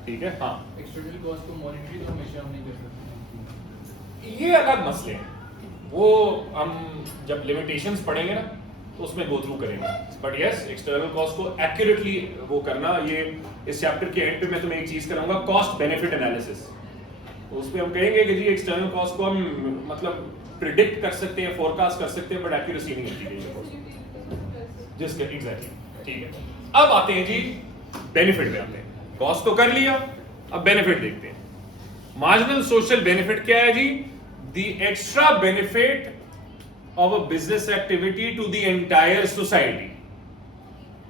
ठीक है, हाँ, एक्सटर्नल कॉस्ट को मॉनिटरी तो हमेशा हम नहीं कर सकते, ये अलग मसले हैं, वो हम जब लिमिटेशंस पढ़ेंगे ना तो उसमें गो थ्रू करेंगे। बट यस, एक्सटर्नल कॉस्ट को एक्यूरेटली वो करना, ये इस चैप्टर के एंड पे मैं तुम्हें एक चीज कराऊंगा, कॉस्ट बेनिफिट एनालिसिस। उस पे हम कहेंगे कि जी एक्सटर्नल कॉस्ट को हम मतलब प्रिडिक्ट कर सकते हैं, फोरकास्ट कर सकते हैं, बट एक्यूरेसी नहीं होती है जिसके एग्जैक्टली। ठीक है, अब आते हैं जी बेनिफिट पे आते हैं। कॉस्ट तो कर लिया, अब बेनिफिट देखते हैं। मार्जिनल सोशल बेनिफिट क्या है जी? The extra benefit of a business activity to the entire society.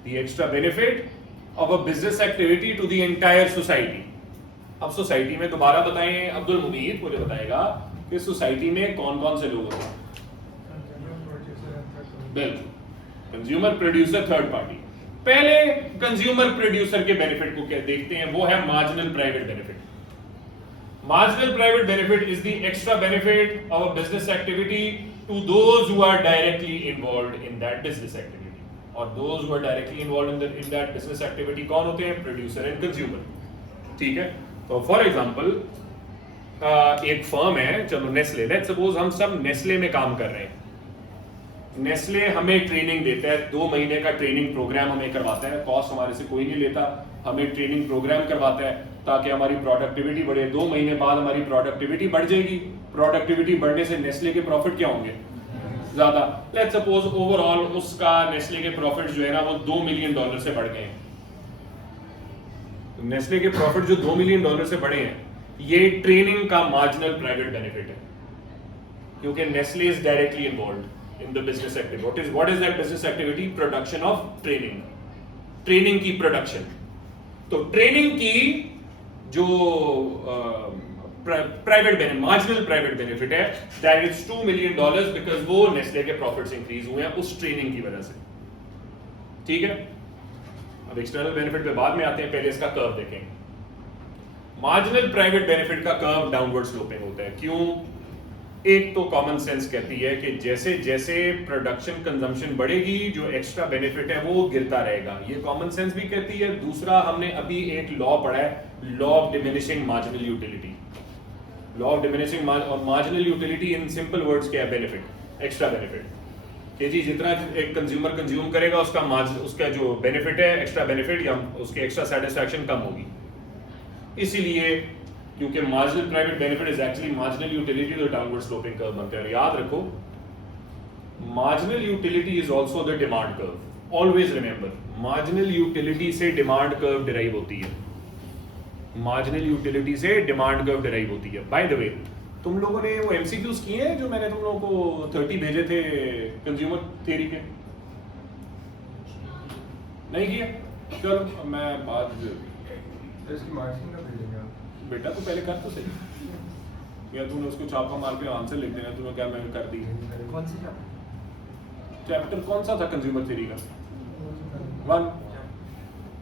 The extra benefit of a business activity to the entire society. अब सोसाइटी में दोबारा बताएं, अब्दुल मुमीद मुझे बताएगा कि सोसाइटी में कौन कौन से लोग होते हैं? बिल्कुल, कंज्यूमर, प्रोड्यूसर, थर्ड पार्टी। पहले कंज्यूमर प्रोड्यूसर के बेनिफिट को क्या देखते हैं, वो है marginal private benefit. Marginal private benefit is the extra benefit of a business activity to those who are directly involved in that business activity. और those who are directly involved in that business activity कौन होते हैं? Producer and consumer. ठीक है, तो for example एक firm है, चलो नेस्ले, लेट्स सपोज हम सब नेस्ले में काम कर रहे हैं। नेस्ले हमें ट्रेनिंग देता है, 2 महीने का ट्रेनिंग प्रोग्राम हमें करवाता है, कॉस्ट हमारे से कोई नहीं लेता, हमें ट्रेनिंग प्रोग्राम करवाता है ताकि हमारी प्रोडक्टिविटी बढ़े। 2 महीने बाद हमारी प्रोडक्टिविटी बढ़ जाएगी, प्रोडक्टिविटी बढ़ने से नेस्ले के प्रॉफिट क्या होंगे? ज्यादा। लेट्स सपोज ओवरऑल उसका नेस्ले के प्रॉफिट जो है ना वो $2 मिलियन से बढ़ गए हैं। तो नेस्ले के प्रॉफिट जो $2 मिलियन से बढ़े हैं, ये ट्रेनिंग का मार्जिनल प्राइवेट बेनिफिट है, क्योंकि Nestle is directly involved in the business activity. What is that business activity? Production of training, training की प्रोडक्शन। तो ट्रेनिंग की जो प्राइवेट मार्जिनल प्राइवेट बेनिफिट है, दैट इज $2 मिलियन, बिकॉज वो Nestle के profits increase हुए हैं उस ट्रेनिंग की वजह से। ठीक है, अब एक्सटर्नल बेनिफिट पे बाद में आते हैं, पहले इसका कर्व देखेंगे। मार्जिनल प्राइवेट बेनिफिट का कर्व डाउनवर्ड स्लोपिंग होता है। क्यों? एक तो कॉमन सेंस कहती है कि जैसे जैसे प्रोडक्शन कंजम्पशन बढ़ेगी, जो एक्स्ट्रा बेनिफिट है वो गिरता रहेगा, ये कॉमन सेंस भी कहती है। दूसरा, हमने अभी एक लॉ पढ़ा है, law of diminishing marginal utility. Law of diminishing और marginal utility in simple words क्या है? Benefit, extra benefit. कि जी जितना एक कंज्यूमर कंज्यूम करेगा उसका जो बेनिफिट है, एक्स्ट्रा बेनिफिट या उसकी एक्स्ट्रा सेटिस्फैक्शन कम होगी। इसीलिए क्योंकि marginal private benefit is actually marginal utility, तो डाउनवर्ड स्लोपिंग कर्व बनते हैं। याद रखो, marginal utility is also the demand curve. Always remember, marginal utility से डिमांड कर्व डिराइव होती है। मार्जिनल यूटिलिटी से डिमांड कर्व डिराइव होती है। बाय द वे, तुम लोगों ने वो एमसीक्यूज किए हैं जो मैंने तुम लोगों को 30 भेजे थे कंज्यूमर थ्योरी के? नहीं किया? चलो मैं बाद इसकी मार्क्सिंग का भेजेंगे आप। बेटा तो पहले कर तो सही, या तूने उसको छापा मार के आंसर लिख देना, तूने क्या मैंने कर दी? कौन सी चैप्टर कौन सा था कंज्यूमर थ्योरी का? 1।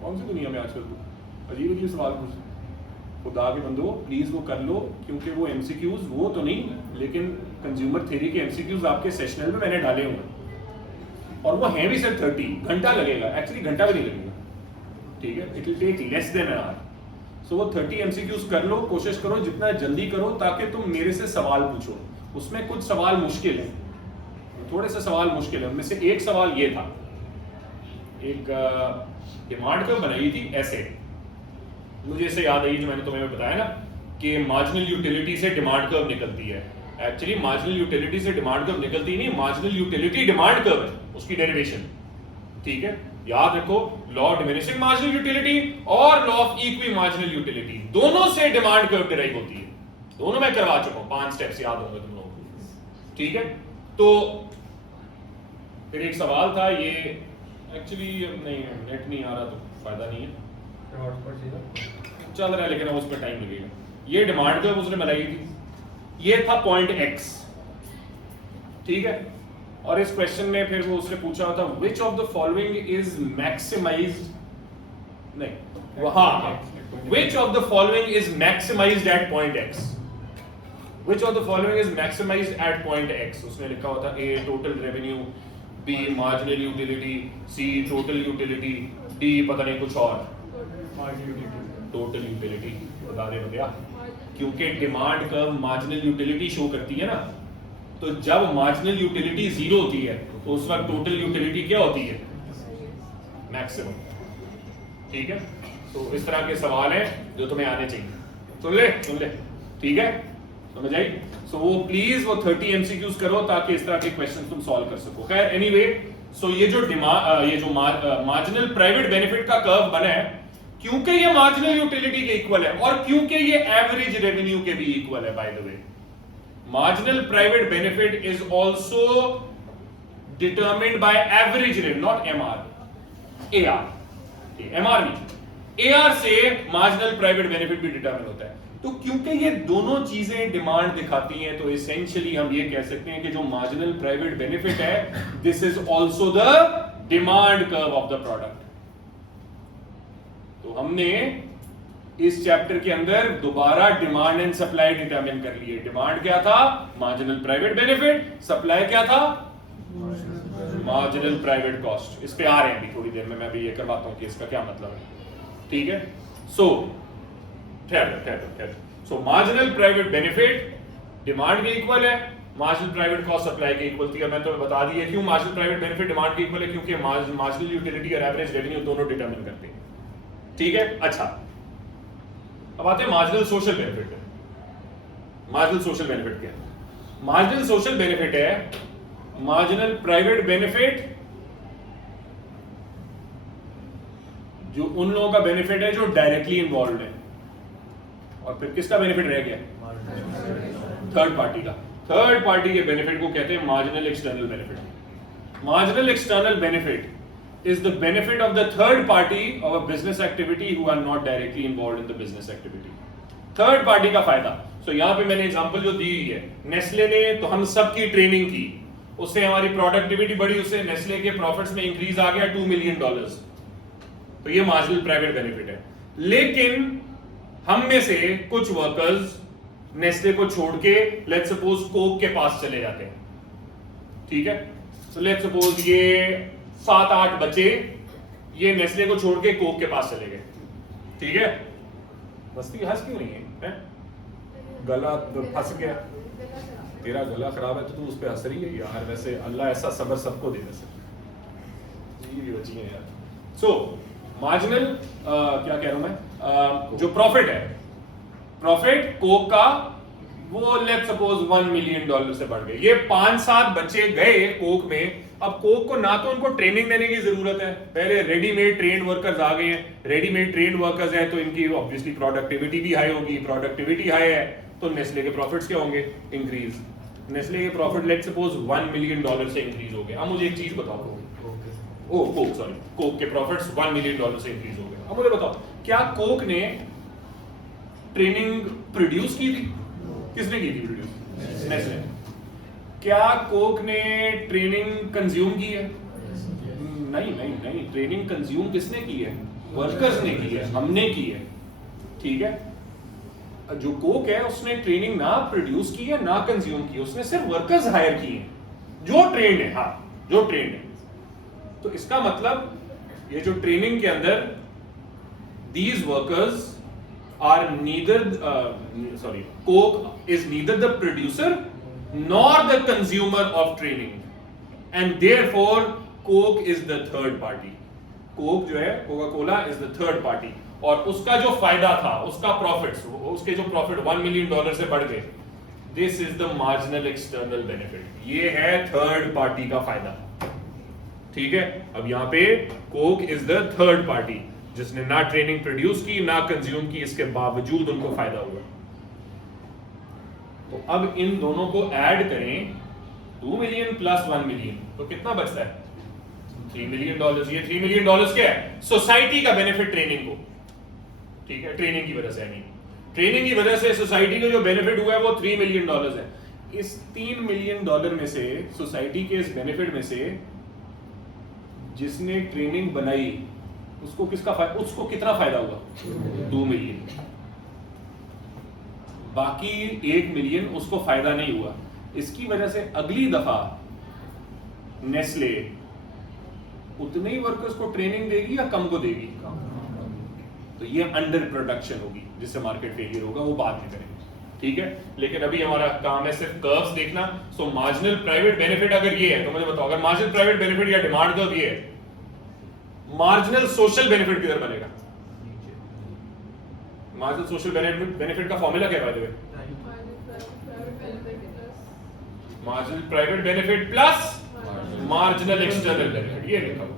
कौन सी दुनिया में आजकल तू अजीब अजीब सवाल पूछ। खुदा के बंदो प्लीज वो कर लो, क्योंकि वो एमसीक्यूज वो तो नहीं, लेकिन कंज्यूमर थ्योरी के एमसीक्यूज आपके सेशनल में मैंने डाले हुए, और वो हैं भी सिर्फ 30 घंटा लगेगा। एक्चुअली घंटा भी नहीं लगेगा, ठीक है, it will take less than an hour. So वो 30 एमसीक्यूज कर लो, कोशिश करो जितना जल्दी करो, ताकि तुम मेरे से सवाल पूछो। उसमें कुछ सवाल मुश्किल है, थोड़े से सवाल मुश्किल है। उनमें से एक सवाल ये था, एक डिमांड कर्व बनाई थी ऐसे, मुझे इसे याद आई जो मैंने तुम्हें बताया ना कि मार्जिनल यूटिलिटी से डिमांड कर्व निकलती है। एक्चुअली मार्जिनल यूटिलिटी से डिमांड कर्व निकलती नहीं, मार्जिनल यूटिलिटी डिमांड कर्व है, उसकी डेरिवेशन। ठीक है, याद रखो, law of diminishing marginal utility और law of equi marginal utility, दोनों से डिमांड कर्व डिराइव होती है। दोनों मैं करवा चुका हूं, 5 स्टेप्स याद होंगे तुम लोगों को। ठीक है, तो फिर एक सवाल था ये, एक्चुअली नहीं नेट नहीं आ रहा तो फायदा नहीं है, चल रहा है लेकिन उस पर टाइम लगेगा। ये डिमांड कर्व उसने बनाई थी, ये था पॉइंट एक्स। ठीक है, और इस क्वेश्चन में फिर वो उसने पूछा था which of the following is maximised, नहीं वहां, which of the following is maximised at point X, which of the following is maximised at point X. उसने लिखा हुआ था A total revenue, B marginal utility, C total utility, D पता नहीं कुछ और टोटल यूटिलिटी। बता दे भैया, क्योंकि demand curve marginal utility show करती है ना, तो जब मार्जिनल यूटिलिटी 0 होती है तो उस वक्त टोटल यूटिलिटी क्या होती है? मैक्सिमम। ठीक है, तो इस तरह के सवाल हैं जो तुम्हें आने चाहिए। सुन ले ठीक है, समझ आई? सो वो प्लीज वो 30 एमसीक्यूज करो ताकि इस तरह के क्वेश्चन तुम सॉल्व कर सको। खैर एनीवे, सो ये जो मार्जिनल प्राइवेट बेनिफिट का कर्व बना है, क्योंकि ये मार्जिनल यूटिलिटी के इक्वल है और क्योंकि ये एवरेज रेवेन्यू के भी इक्वल है। By the way, marginal private benefit is also determined by average revenue, not MR, AR, MR नहीं, एआर से मार्जिनल प्राइवेट बेनिफिट भी डिटरमिन होता है। तो क्योंकि ये दोनों चीजें डिमांड दिखाती हैं, तो एसेंशियली हम ये कह सकते हैं कि जो मार्जिनल प्राइवेट बेनिफिट है, this is also the demand curve of the product. तो हमने इस चैप्टर के अंदर दोबारा डिमांड एंड सप्लाई डिटरमिन कर लिए। डिमांड क्या था? Marginal private benefit. सप्लाई क्या था? Marginal private cost. इस पे आ रहे हैं अभी थोड़ी देर में, मैं भी ये करवाता हूं कि इसका क्या मतलब है। ठीक है, so so marginal private benefit demand के इक्वल है, मार्जिनल प्राइवेट कॉस्ट सप्लाई के इक्वल थी। मैं तुम्हें बता दिया क्यों मार्जिनल प्राइवेट बेनिफिट डिमांड के इक्वल है, क्योंकि मार्जिनल यूटिलिटी और एवरेज रेवेन्यू दोनों डिटरमिन करते हैं। ठीक है, अच्छा अब आते हैं मार्जिनल सोशल बेनिफिट पे। मार्जिनल सोशल बेनिफिट क्या है? मार्जिनल सोशल बेनिफिट है मार्जिनल प्राइवेट बेनिफिट जो उन लोगों का बेनिफिट है जो डायरेक्टली इन्वॉल्व है, और फिर किसका बेनिफिट रह गया? थर्ड पार्टी का। थर्ड पार्टी के बेनिफिट को कहते हैं marginal external benefit. Marginal external benefit is the benefit of the third party of a business activity who are not directly involved in the business activity. Third party का फायदा। सो यहां पे मैंने example जो दी हुई है, नेस्ले ने तो हम सबकी ट्रेनिंग की, उससे हमारी प्रोडक्टिविटी बढ़ी, उससे नेस्ले के प्रॉफिट्स में इंक्रीज आ गया $2 मिलियन। तो ये मार्जिनल प्राइवेट बेनिफिट है। लेकिन हम में से कुछ वर्कर्स नेस्ले को छोड़ के लेट्स सपोज कोक के पास चले जाते हैं। ठीक है, सो लेट्स सपोज ये 7-8 बच्चे ये नेस्ले को छोड़ के कोक के पास चले गए। ठीक है, मस्ती हंस क्यों नहीं है? गला फंस गया, तेरा गला खराब है तो तू उस पर हंस रही है यार। वैसे अल्लाह ऐसा सब्र सबको दे वैसे यार। सो मार्जिनल क्या कह रहा हूं मैं, जो प्रॉफिट है, प्रॉफिट कोक का वो लेट्स सपोज $1 मिलियन से बढ़ गए। ये 5-7 बच्चे गए कोक में। अब कोक को ना तो उनको ट्रेनिंग देने की जरूरत है, पहले रेडीमेड ट्रेन्ड वर्कर्स आ गए हैं। रेडीमेड ट्रेन्ड वर्कर्स हैं तो इनकी ऑब्वियसली प्रोडक्टिविटी भी हाई होगी। प्रोडक्टिविटी हाई है तो नेस्ले के प्रॉफिट्स क्या होंगे? इंक्रीज। नेस्ले के प्रॉफिट लेट्स सपोज $1 मिलियन से इंक्रीज हो गए। अब मुझे एक चीज बताओ, कोक के प्रॉफिट्स $1 मिलियन से इंक्रीज हो गए। अब मुझे बताओ, क्या कोक ने ट्रेनिंग प्रोड्यूस की थी? किसने की थी प्रोड्यूस? नेस्ले। क्या कोक ने ट्रेनिंग कंज्यूम की है? नहीं, ट्रेनिंग कंज्यूम किसने की है? वर्कर्स ने की है, हमने की है। ठीक है, जो कोक है उसने ट्रेनिंग ना प्रोड्यूस की है ना कंज्यूम की, उसने सिर्फ वर्कर्स हायर किए हैं जो ट्रेंड है। हाँ, जो ट्रेंड है। तो इसका मतलब ये जो ट्रेनिंग के अंदर these workers are neither Coke is neither the producer nor the consumer of training, and therefore Coke is the third party. Coke जो है, Coca-Cola is the third party, और उसका जो फायदा था, उसका प्रॉफिट्स, उसके जो प्रॉफिट $1 मिलियन से बढ़ गए, this is the marginal external benefit. ये है थर्ड पार्टी का फायदा। ठीक है, अब यहां पे Coke is the third party जिसने ना ट्रेनिंग प्रोड्यूस की ना कंज्यूम की, इसके बावजूद उनको फायदा हुआ। तो अब इन दोनों को ऐड करें, 2 मिलियन प्लस 1 मिलियन, तो कितना बचता है? $3 मिलियन। ये $3 मिलियन क्या है? सोसाइटी का बेनिफिट ट्रेनिंग को। ठीक है, ट्रेनिंग की वजह से, ट्रेनिंग की वजह से सोसाइटी को जो बेनिफिट हुआ है वो $3 मिलियन है। इस $3 मिलियन में से, सोसाइटी के इस बेनिफिट में से, जिसने ट्रेनिंग बनाई उसको उसको कितना फायदा हुआ? 2 मिलियन। बाकी 1 मिलियन उसको फायदा नहीं हुआ। इसकी वजह से अगली दफा नेस्ले उतने ही वर्कर्स को ट्रेनिंग देगी या कम को देगी? तो ये अंडर प्रोडक्शन होगी जिससे मार्केट फेलियर होगा, वो बाद में करेंगे। ठीक है, लेकिन अभी हमारा काम है सिर्फ कर्व्स देखना। सो मार्जिनल प्राइवेट बेनिफिट अगर ये है तो मुझे बताओ, अगर मार्जिनल प्राइवेट बेनिफिट या डिमांड कर्व ये है, मार्जिनल सोशल बेनिफिट किधर बनेगा? मार्जिनल सोशल बेनिफिट का फॉर्मूला क्या है? Marginal private benefit plus marginal external benefit, ये लिखा हुआ।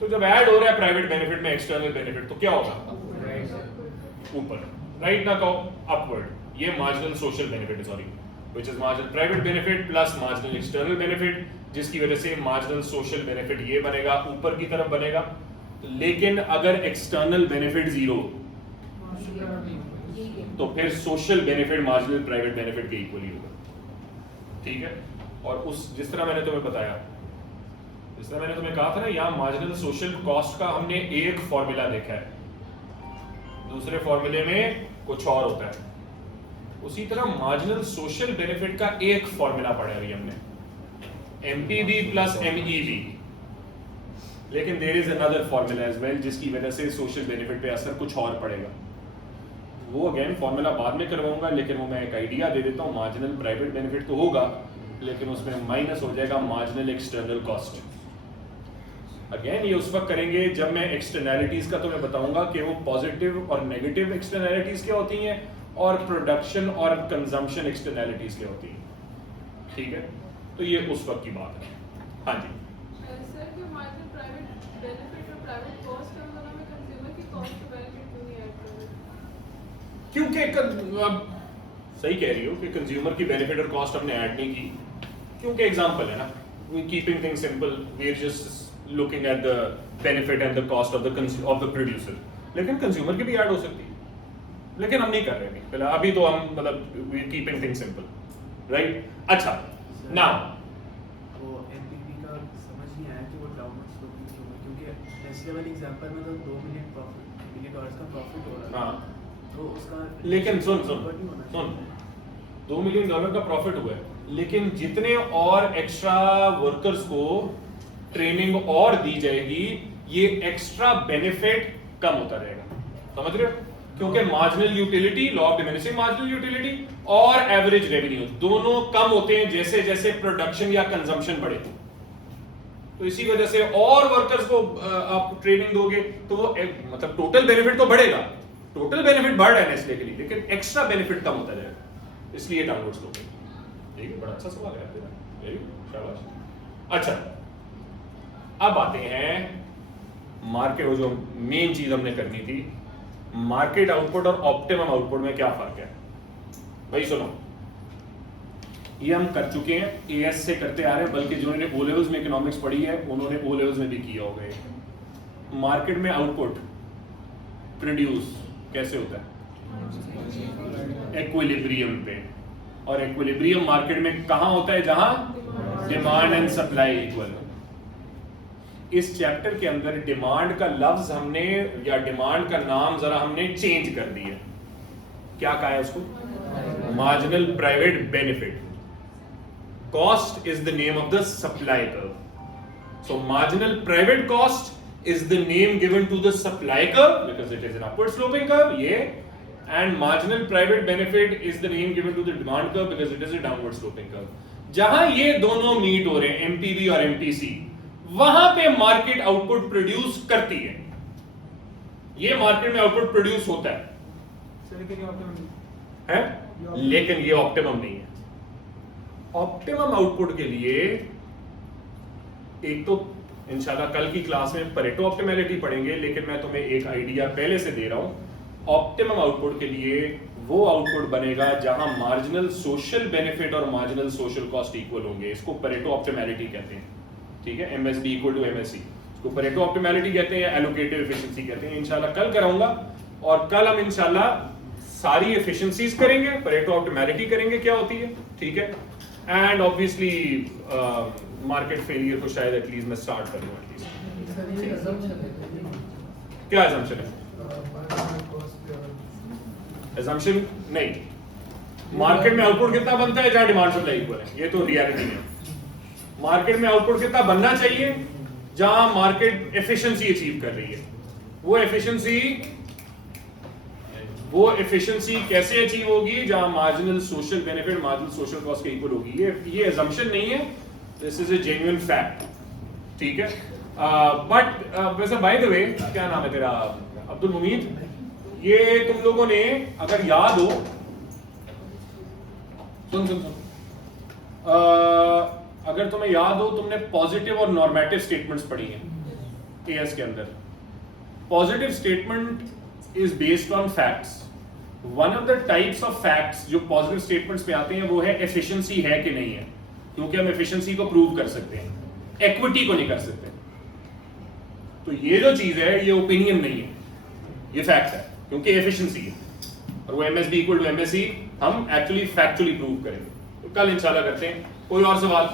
तो जब ऐड हो रहा है प्राइवेट बेनिफिट में एक्सटर्नल बेनिफिट तो क्या होगा? ऊपर, राइट ना कहो, अपवर्ड। ये मार्जिनल सोशल बेनिफिट है, sorry, which is marginal private benefit plus marginal external benefit, जिसकी वजह से मार्जिनल सोशल बेनिफिट ये बनेगा, ऊपर की तरफ बनेगा। लेकिन अगर एक्सटर्नल बेनिफिट जीरो तो फिर social benefit marginal private benefit के इक्वल ही होगा, ठीक है। और उस जिस तरह मैंने तुम्हें बताया, जिस तरह मैंने तुम्हें कहा था ना, यहाँ मार्जिनल सोशल कॉस्ट का हमने एक फॉर्मूला देखा है, दूसरे फॉर्मूले में कुछ और होता है। उसी तरह मार्जिनल सोशल बेनिफिट का एक फॉर्मूला पढ़ा अभी हमने, एमपीवी प्लस एमईवी, लेकिन there is another formula as well जिसकी वजह से सोशल बेनिफिट पे असर कुछ और पड़ेगा। वो अगेन फॉर्मूला बाद में करवाऊंगा, लेकिन वो मैं एक आइडिया दे देता हूँ। मार्जिनल प्राइवेट बेनिफिट तो होगा, लेकिन उसमें माइनस हो जाएगा मार्जिनल एक्सटर्नल कॉस्ट। अगेन ये उस वक्त करेंगे जब मैं एक्सटर्नैलिटीज का तुम्हें बताऊंगा कि वो पॉजिटिव और नेगेटिव एक्सटर्नैलिटीज क्या होती हैं और प्रोडक्शन और कंजम्पशन एक्सटर्नैलिटीज क्या होती हैं, ठीक है। तो ये उस वक्त की बात है। हाँ जी सर, जो मार्जिनल प्राइवेट बेनिफिट और प्राइवेट कॉस्ट है, दोनों में कंज्यूमर की कॉस्ट और बेनिफिट क्यों नहीं ऐड कर रहे? क्योंकि अब सही कह रही हो कि कंज्यूमर की बेनिफिट और कॉस्ट हमने ऐड नहीं की, क्योंकि एग्जांपल है ना, we keeping things simple, we are just looking at the benefit and the cost of the producer. लेकिन कंज्यूमर की भी ऐड हो सकती है, लेकिन हम नहीं कर रहे अभी फिलहाल। अभी तो हम मतलब we keeping things simple, right. अच्छा, नाउ वो एमपीवी का समझ नहीं आया कि वो डाउनवर्ड स्लोपिंग क्यों है, क्योंकि नेस्ले वाले एग्जांपल में तो $2 मिलियन का प्रॉफिट हो रहा है। हाँ, तो उसका लेकिन सुन $2 मिलियन का प्रॉफिट हुआ है, लेकिन जितने और एक्स्ट्रा वर्कर्स को ट्रेनिंग और दी जाएगी, ये एक्स्ट्रा बेनिफिट कम होता रहेगा, समझ रहे हो? क्योंकि marginal utility, law of diminishing marginal utility और एवरेज रेवेन्यू दोनों कम होते हैं जैसे जैसे प्रोडक्शन या कंजम्पशन बढ़े। तो इसी वजह से और वर्कर्स को आप ट्रेनिंग दोगे तो वो मतलब टोटल बेनिफिट तो बढ़ेगा, टोटल बेनिफिट बढ़ रहा है नेस्ले के लिए, लेकिन एक्स्ट्रा बेनिफिट कम होता जाएगा, इसलिए डाउनवर्ड स्लोप है। ठीक है, बड़ा अच्छा सवाल है आपका, वेरी गुड, शाबाश। अच्छा, अब आते हैं मार्केट, वो जो मेन चीज हमने करनी थी, मार्केट आउटपुट और ऑप्टिमम आउटपुट में क्या फर्क है भाई? सुनो, ये हम कर चुके हैं, एएस से करते आ रहे हैं, बल्कि जिन्होंने ओ लेवल्स में इकोनॉमिक्स पढ़ी है उन्होंने ओ लेवल्स में भी किया होगा। मार्केट में आउटपुट प्रोड्यूस कैसे होता है? इक्विलिब्रियम पे, और इक्विलिब्रियम मार्केट में कहां होता है? जहां डिमांड एंड सप्लाई इक्वल। इस चैप्टर के अंदर डिमांड का लफ्ज हमने, या डिमांड का नाम जरा हमने चेंज कर दिया। क्या कहा है उसको? Marginal private benefit. Cost is the name of the supply curve. So marginal private cost is the name given to the supply curve because it is an upward sloping curve, ये, and marginal private benefit is the name given to the demand curve because it is a downward sloping curve. जहां ये दोनों meet हो रहे हैं, MPV और MPC, वहां पे मार्केट आउटपुट प्रोड्यूस करती है। ये मार्केट में आउटपुट प्रोड्यूस होता है, लेकिन ये ऑप्टिमम नहीं है। ऑप्टिमम आउटपुट के लिए एक तो इंशाल्लाह कल की क्लास में परेटो ऑप्टिमैलिटी पढ़ेंगे, लेकिन मैं तुम्हें एक आइडिया पहले से दे रहा हूं। ऑप्टिमम आउटपुट के लिए वो आउटपुट बनेगा जहां मार्जिनल सोशल बेनिफिट और मार्जिनल सोशल कॉस्ट इक्वल होंगे। इसको परेटो ऑप्टिमैलिटी कहते हैं, ठीक है, एमएसडी इक्वल टू एमएससी। इसको परेटो ऑप्टिमैलिटी कहते हैं, एलोकेटिव एफिशिएंसी कहते हैं। इंशाल्लाह कल कराऊंगा, और कल हम इंशाल्लाह सारी एफिशिएंसीज करेंगे, परेटो ऑप्टिमैलिटी करेंगे क्या होती है, ठीक है। एंड ऑब्वियसली मार्केट फेलियर को शायद एटलीस्ट मैं स्टार्ट कर दूं एटलीस्ट। क्या assumption है? assumption नहीं, मार्केट में आउटपुट कितना बनता है जहां डिमांड सप्लाई इक्वल है, ये तो रियलिटी है। मार्केट में आउटपुट कितना बनना चाहिए जहां मार्केट एफिशिएंसी अचीव कर रही है। वो एफिशिएंसी कैसे अचीव होगी? जहां marginal social benefit marginal social cost के इक्वल होगी। ये असम्पशन नहीं है, this is a genuine fact, ठीक है। बट वैसे बाय द वे, क्या नाम है तेरा? अब्दुल मुमीद, ये तुम लोगों ने अगर याद हो, सुन, अगर तुम्हें याद हो, तुमने पॉजिटिव और नॉर्मेटिव स्टेटमेंट्स पढ़ी हैं एएस के अंदर। Positive statement is based on facts. One of the types of facts जो पॉजिटिव स्टेटमेंट्स में आते हैं वो है एफिशिएंसी है कि नहीं है, क्योंकि हम एफिशिएंसी को प्रूव कर सकते हैं, इक्विटी को नहीं कर सकते। तो ये जो चीज है ये ओपिनियन नहीं है, ये फैक्ट है, क्योंकि एफिशिएंसी है और वो एमएसबी इक्वल टू एमएससी हम एक्चुअली फैक्चुअली प्रूव करेंगे। तो कल इंशाल्लाह करते हैं। कोई और सवाल?